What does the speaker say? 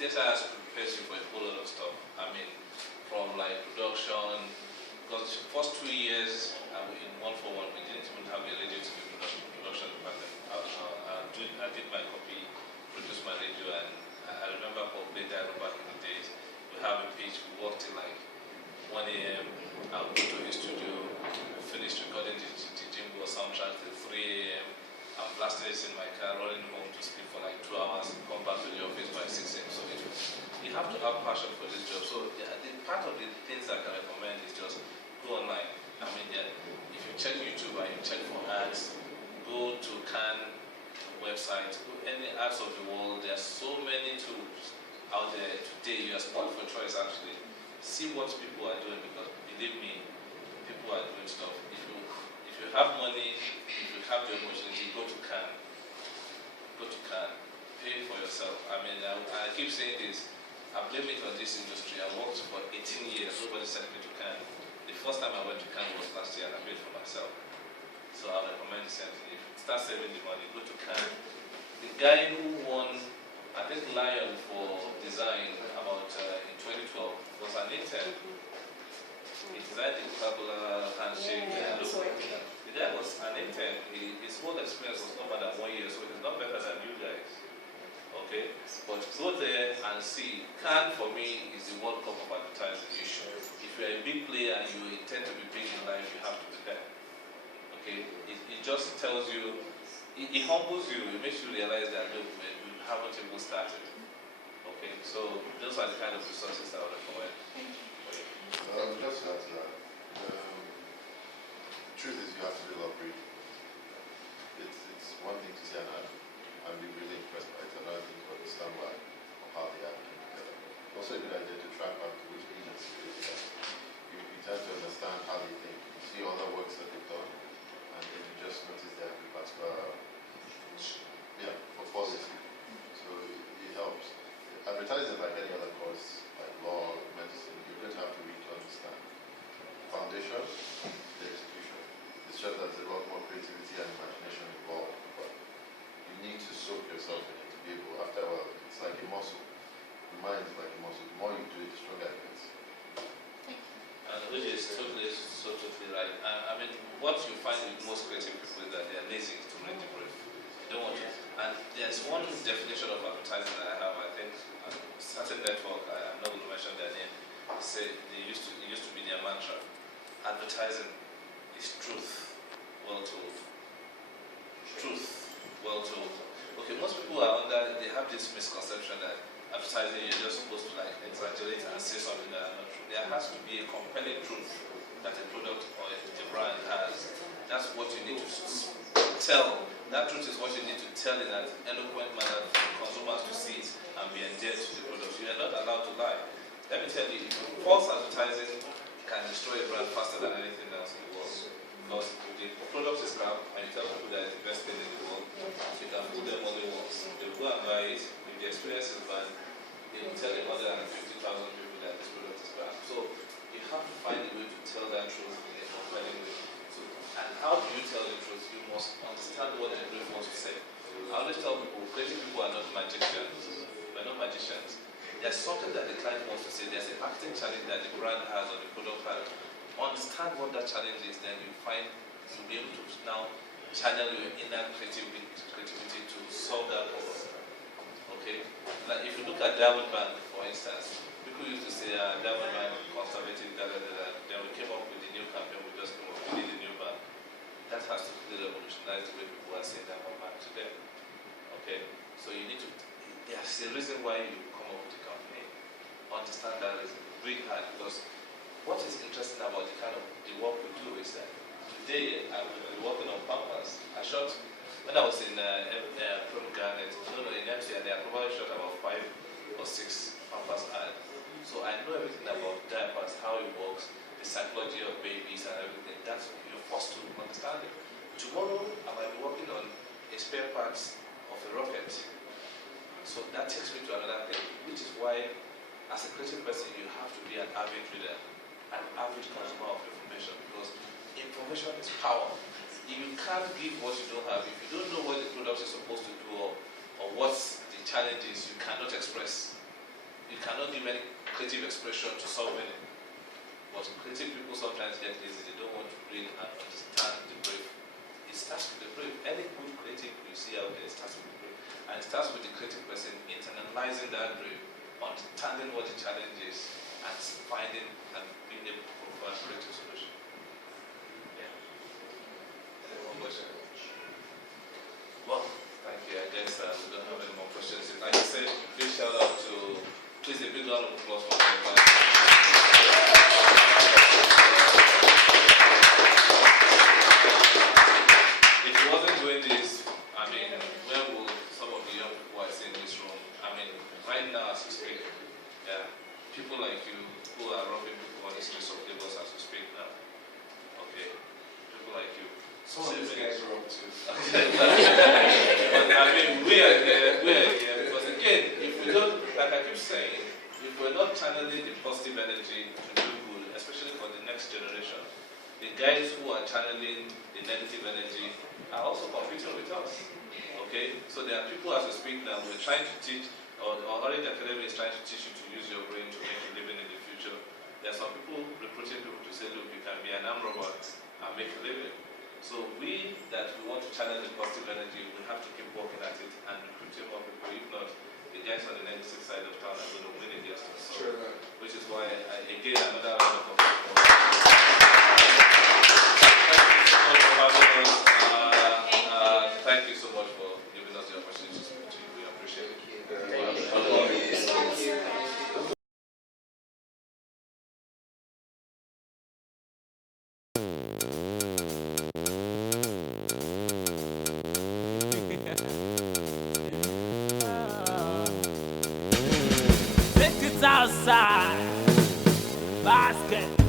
theater has to prepare you for a whole lot of stuff. I mean, from like production, because the first 2 years in 141 we didn't even have a radio to do production department. I did my copy, produced my radio, and I remember for Play Dialogue back in the days, we have a page, we worked till like 1 a.m. I would go to the studio, finished recording the jingle soundtrack till 3 a.m. I'm blasting this in my car, running home to sleep for like 2 hours, come back to the office by 6 a.m. So you have to have passion for this job. So part of the things I can recommend is just go online. I mean, if you check YouTube and you check for ads, go to Khan website, go any ads of the world. There are so many tools out there today. You are spoiled for choice actually. See what people are doing, because believe me, people are doing stuff. If you have money, if you have the opportunity, go to Khan. Go to Khan. Pay for yourself. I mean, I keep saying this. I blame it on this industry. I worked for 18 years. Nobody sent me to Khan. The first time I went to Khan was last year, and I paid for myself. So I recommend the same thing. If you start saving the money, go to Khan. The guy who won, I think, Lion for design about in 2012 was an intern. He designed the Coca-Cola handshake. The guy was an intern. His whole experience was not more than 1 year, so he's not better than you guys. Okay? But go there and see. Khan for me is the World Cup of advertising issue. If you're a big player and you intend to be big in life, you have to be there. Okay? It just tells you, it humbles you, it makes you realize that look, you haven't even started. Okay? So those are the kind of resources that I would recommend. Just to add to that, the truth is you have to do a lot of reading. It's one thing to see an ad and be really impressed by it, another thing to understand why or how the ad came together. Also a good idea to track back to which agency it is. You tend to understand how they think. You see other works that they've done, and then you just notice that the particular for quality. So it helps. Advertising, like any other course, like law, medicine, you're going to have to read to understand the foundation, the execution. It's just that there's a lot more creativity and imagination involved, but you need to soak yourself in it to be able, after a while, it's like a muscle. The mind is like a muscle. The more you do it, the stronger it gets. And which is totally right. I mean, what you find with most creative people is that they are lazy to read the brief. They don't want to. And there's one definition of advertising that I have, I think, a certain network, I'm not going to mention their name, say it used to be their mantra. Advertising is truth well told. Truth well told. Okay, most people are under, they have this misconception that advertising, you're just supposed to like exaggerate and say something that are not true. There has to be a compelling truth that a product or a brand has. That's what you need to tell. That truth is what you need to tell in an eloquent manner for consumers to see it and be endeared to the product. You are not allowed to lie. Let me tell you, false advertising can destroy a brand faster than anything else in the world. Because the product is crap, and you tell people that it's the best thing in the world, you can fool them only once. They'll go and buy it, if the experience is bad, they will tell 150,000 people that this product is crap. So you have to find a way to tell that truth in a compelling way. So, and how do you tell the truth? You must understand what the brief wants to say. I always tell people, creative people are not magicians. We're not magicians. There's something that the client wants to say. There's a marketing challenge that the brand has or the product has. Understand what that challenge is, then you find you'll be able to now channel your inner creativity to solve that problem. Okay? Like if you look at Diamond Bank, for instance, people used to say Diamond Bank, conservative, then we came up with the new campaign, we just came up with the new bank. That has to really revolutionize the way people are saying Diamond Bank today. Okay? So you need to, there's a reason why you come up with the company. Understand that reason. Really hard, because what is interesting about the work we do is that today I will be working on Pampers. I shot, when I was in Garnet, in MCI, I probably shot about 5 or 6 Pampers ads. So I know everything about diapers, how it works, the psychology of babies and everything. That's you're forced to understand it. Tomorrow I might be working on a spare parts of a rocket. So that takes me to another thing, which is why as a creative person you have to be an avid reader, an avid consumer of information, because information is power. You can't give what you don't have. If you don't know what the product is supposed to do or what the challenge is, you cannot express. you cannot give any creative expression to solving it. But creative people sometimes get lazy. They don't want to read and understand the brief. It starts with the brief. Any good creative you see out there starts with the brief. And it starts with the creative person internalizing that brief, understanding what the challenge is, and finding and being able to provide a creative solution. Yeah. Any more questions? Well, thank you. I guess we don't have any more questions. Like I said, big shout out to, please a big round of applause for the If he wasn't doing this, I mean, where will some of the young people I see in this room? I mean, right now as we speak, yeah, people like you who are robbing people on the streets of Lagos as we speak now. Okay, people like you. Some of these guys are up too. But I mean, we are here because again, if we don't, like I keep saying, if we're not channeling the positive energy to do good, especially for the next generation, the guys who are channeling the negative energy are also competing with us. Okay? So there are people as we speak now, we're trying to teach, or Orange Academy is trying to teach you to use your brain to make a living in the future. There are some people recruiting people to say, look, you can be an arm robot and make a living. So we that we want to channel the positive energy, we have to keep working at it and recruiting more people. If not, the guys on the negative side of town are going to win against us. So, sure. Which is why, again, another round of applause. Thank you so much for giving us the opportunity to speak to you. We appreciate it. Thank you. Outside basket.